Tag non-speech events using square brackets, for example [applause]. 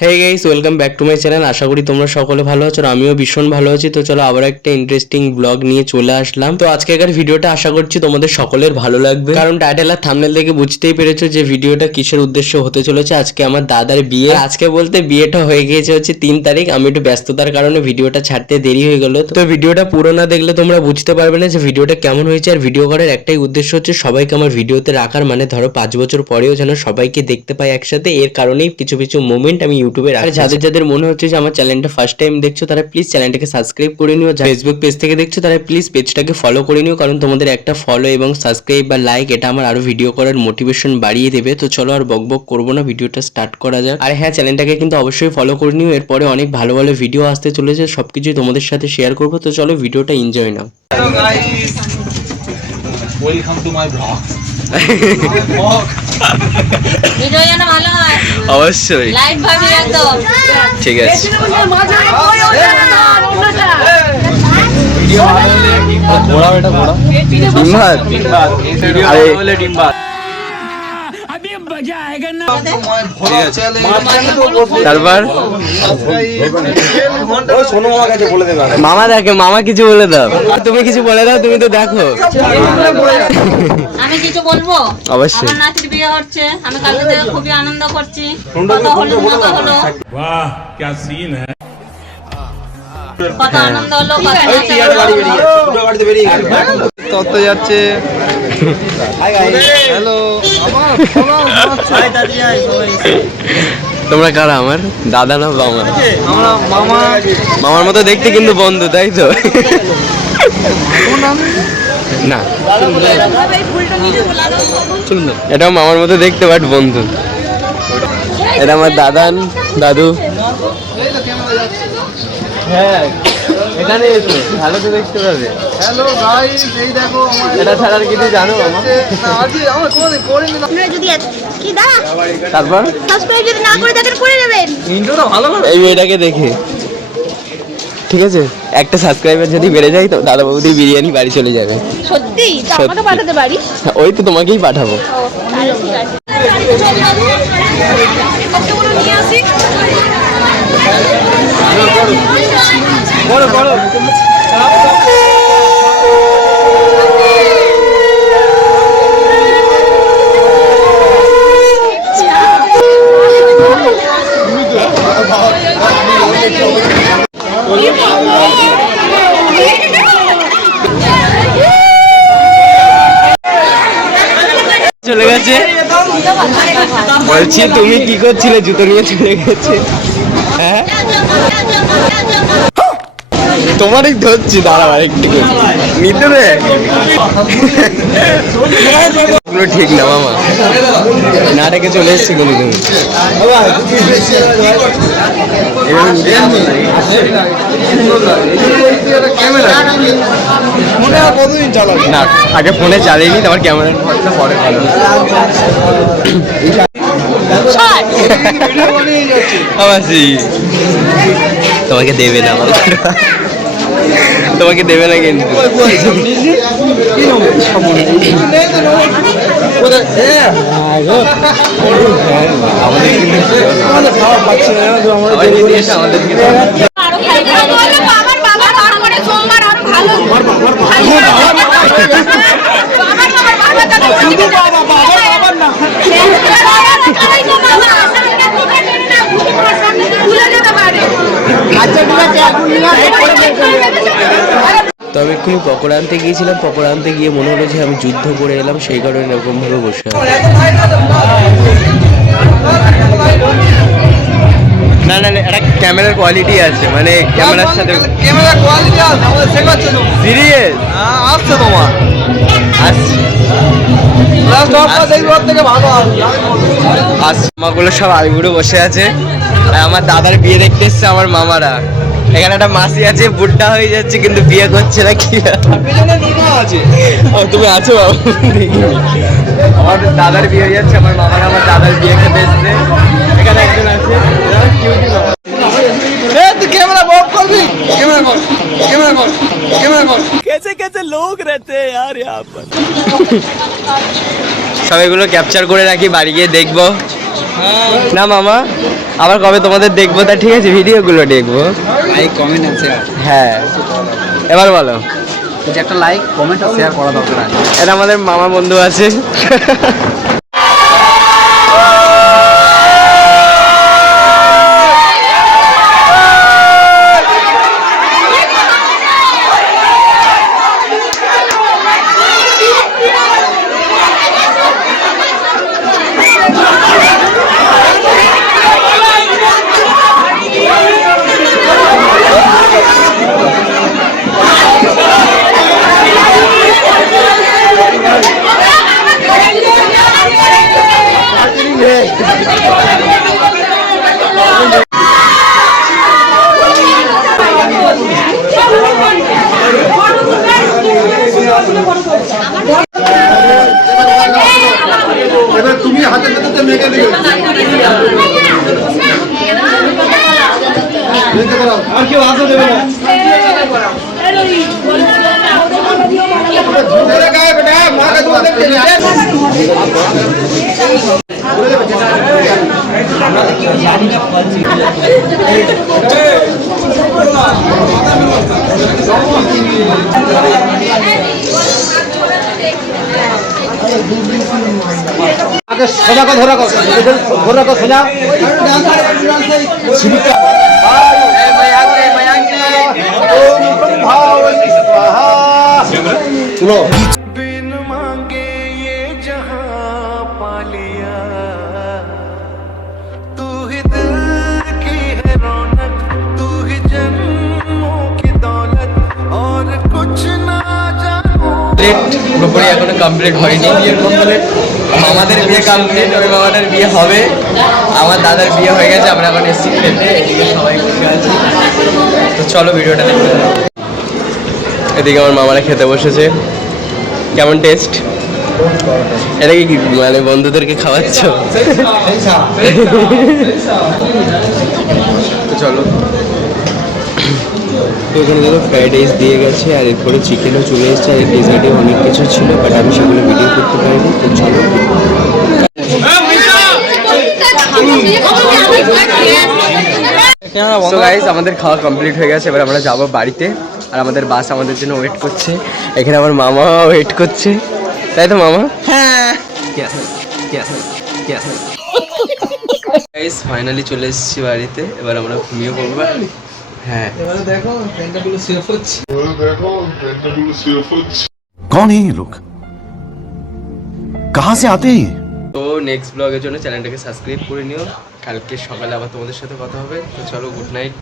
Hey guys welcome back to my channel আশা করি তোমরা সকলে ভালো আছো আর আমিও ভীষণ ভালো আছি। তো চলো আবার একটা ইন্টারেস্টিং ব্লগ নিয়ে চলে আসলাম। তো আজকেকার ভিডিওটা আশা করছি তোমাদের সকলের ভালো লাগবে। কারণ টাইটেল আর থাম্বনেল দেখে বুঝতেই পেরেছ যে ভিডিওটা কিসের উদ্দেশ্য হতে চলেছে। আজকে আমার দাদার বিয়ে। আজকে বলতে বিয়েটা হয়ে গিয়েছে হচ্ছে তিন তারিখ। আমি একটু ব্যস্ততার কারণে ভিডিওটা ছাড়তে দেরি হয়ে গেল। তো ভিডিওটা পুরো না দেখলে তোমরা বুঝতে পারবে না যে ভিডিওটা কেমন হয়েছে। আর ভিডিও করার একটাই উদ্দেশ্য হচ্ছে সবাইকে আমার ভিডিওতে রাখার। মানে ধরো পাঁচ বছর পরেও যেন সবাইকে দেখতে পাই একসাথে। এর কারণেই কিছু কিছু মোমেন্ট আমি ইউটিউবে আর যাদের যাদের মনে হচ্ছে যে আমার চ্যানেলটা ফার্স্ট টাইম দেখছ তারা প্লিজ চ্যানেলটাকে সাবস্ক্রাইব করে নিও। ফেসবুক পেজ থেকে দেখছ তারা প্লিজ পেজটাকে ফলো করে নিও কারণ তোমাদের একটা ফলো এবং সাবস্ক্রাইব বা লাইক এটা আমার আরও ভিডিও করার মোটিভেশন বাড়িয়ে দেবে। তো চলো আর বক বক করব না ভিডিওটা স্টার্ট করা যাক। আর হ্যাঁ চ্যানেলটাকে কিন্তু অবশ্যই ফলো করে নিও এরপরে অনেক ভালো ভালো ভিডিও আসতে চলেছে সবকিছুই তোমাদের সাথে শেয়ার করব। তো চলো ভিডিওটা এনজয় নাও। Hello টু মাই হয়। অবশ্যই। ঠিক আছে। ভিডিও ভালো হলে ঘোড়া এটা ঘোড়া ডিম্বাত এই আরে- তারপর? মামা দেখে মামা কিছু বলে দাও। তুমি কিছু বলে দাও তুমি তো দেখো। আমি কিছু বলব? অবশ্যই। আমার নাতির বিয়ে হচ্ছে আমি কালকে থেকে খুবই আনন্দ করছি। হলো হলো? বাহ সিন হ্যায় কত আনন্দ হলো কত হ্যাঁ। যাচ্ছে। হ্যালো তোমরা কারা? আমার দাদা না বাবা? মামার মতো দেখতে কিন্তু বন্ধু তাই তো? না। এটা মামার মতো দেখতে বাট বন্ধু। এটা আমার দাদান দাদু। হ্যাঁ। এখানে এসো ভালো তো দেখতে পাবে। হ্যালো গাইস এই দেখো এটা ছাড়ার কিছু জানো মামা না আজকে আমরা কোনোদিন করিনি আপনারা যদি কি দা তারপর? সাবস্ক্রাইব যদি না করে থাকেন করে নেবেন। ইন্ট্রোটা ভালো করে এই মেয়েটাকে দেখে। ঠিক আছে? একটা সাবস্ক্রাইবার যদি বেড়ে যায় তো দাদা বৌদি বিরিয়ানি বাড়ি চলে যাবে। সত্যি? আমাকে পাঠাতে পারি। ওই তো তোমাকেই পাঠাবো। ঠিক আছে কতগুলো নিয়ে আসি বড় বড় চলে গেছে। বলছি তুমি কি করছিলে? জুতো নিয়ে চলে গেছে। হ্যাঁ? তোমারই ধরছি দাঁড়াও করে। নিতে দে। ঠিক না মামা। না রেখে চলে এসছি কোনো তুমি। না আগে ফোনে চালিয়ে নি তারপর ক্যামেরার পরে ভালো ভিডিও বানিয়ে যাচ্ছে আবাসি তোমাকে দেবে না বাবা তোমাকে দেবে না কিন্তু আমাদের কিন্তু সবাই দিদি এসে আমাদের কিন্তু আমার বাবা তারপরে সোমবার আরও ভালো আমার বাবার বাবা শুধু বাবা বাবা বাবার না আচ্ছা ঠিক আছে এখন নিয়ে তো আমি এক্ষুনি পকোড়া আনতে গিয়েছিলাম পকোড়া আনতে গিয়ে মনে হলো যে আমি যুদ্ধ করে এলাম সেই কারণে এরকম ভাবে বসে না না না, একটা ক্যামেরার কোয়ালিটি আছে মানে ক্যামেরার সাথে ক্যামেরা কোয়ালিটি আছে আমাদের শেখাচ্ছে তো সিরিয়াস হ্যাঁ আসছে তোমার। আসছি। লাস্ট দশটা দেখবি ওর থেকে ভালো আসবে আসছি। মাগুলো সব আইবুড়ো বসে আছে। আর আমার দাদার বিয়ে দেখতে এসছে আমার মামারা। এখানে একটা মাসি আছে বুড্ডা হয়ে যাচ্ছে কিন্তু বিয়ে করছে না কি? আছে ও তুমি আছো বাবু? দেখি আমার দাদার বিয়ে হয়ে যাচ্ছে আমার মামারা আমার দাদার বিয়ে খেতে এসছে এখানে একজন আছে এরা cutie বাবা। এ তুই ক্যামেরা বন্ধ করবি? ক্যামেরা কর ক্যামেরা কর ক্যামেরা কর সব এগুলো ক্যাপচার করে রাখি বাড়ি গিয়ে দেখব। না মামা? আবার কবে তোমাদের দেখব? তা ঠিক আছে ভিডিওগুলো দেখব। লাইক কমেন্ট আছে হ্যাঁ। এবার বলো। যে একটা লাইক কমেন্ট আর শেয়ার করা দরকার এটা আমাদের মামা বন্ধু আছে। [laughs] আর কেউ হাতে দেবে না। আগে সোজা করে ধরে রাখো। ধরে রাখো সোজা जानू পুরোপুরি এখনও কমপ্লিট হয়নি বিয়ের কমপ্লিট মামাদের বিয়ে কমপ্লিট ওই মামাদের বিয়ে হবে। আমার দাদার বিয়ে হয়ে গেছে আমরা এখন এসছি খেতে এদিকে সবাই বসে আছি। তো চলো ভিডিওটা দেখতে এদিকে আমার মামারা খেতে বসেছে। কেমন টেস্ট এটা কি মানে বন্ধুদেরকে খাওয়াচ্ছ? চলো। তো এখানে দেখো ফ্রাইড রাইস দিয়ে গেছে আর এরপরে চিকেনও চলে এসেছে আর ডেজার্টে অনেক কিছু ছিল বাট আমি সেগুলো ভিডিও করতে পারিনি তো চলো। সো গাইস আমাদের খাওয়া কমপ্লিট হয়ে গেছে এবার আমরা যাব বাড়িতে আর আমাদের বাস আমাদের জন্য ওয়েট করছে। এখানে আমার মামা ওয়েট করছে। তাই তো মামা? হ্যাঁ। গাইস ফাইনালি চলে এসেছি বাড়িতে এবার আমরা ঘুমিয়ে পড়ব। হ্যাঁ कौन है ये लोग कहां से आते हैं ये তো নেক্সট ব্লগের জন্য চ্যানেলটাকে সাবস্ক্রাইব করে নিও কালকে সকালে আবার তোমাদের সাথে কথা হবে তো চলো গুড নাইট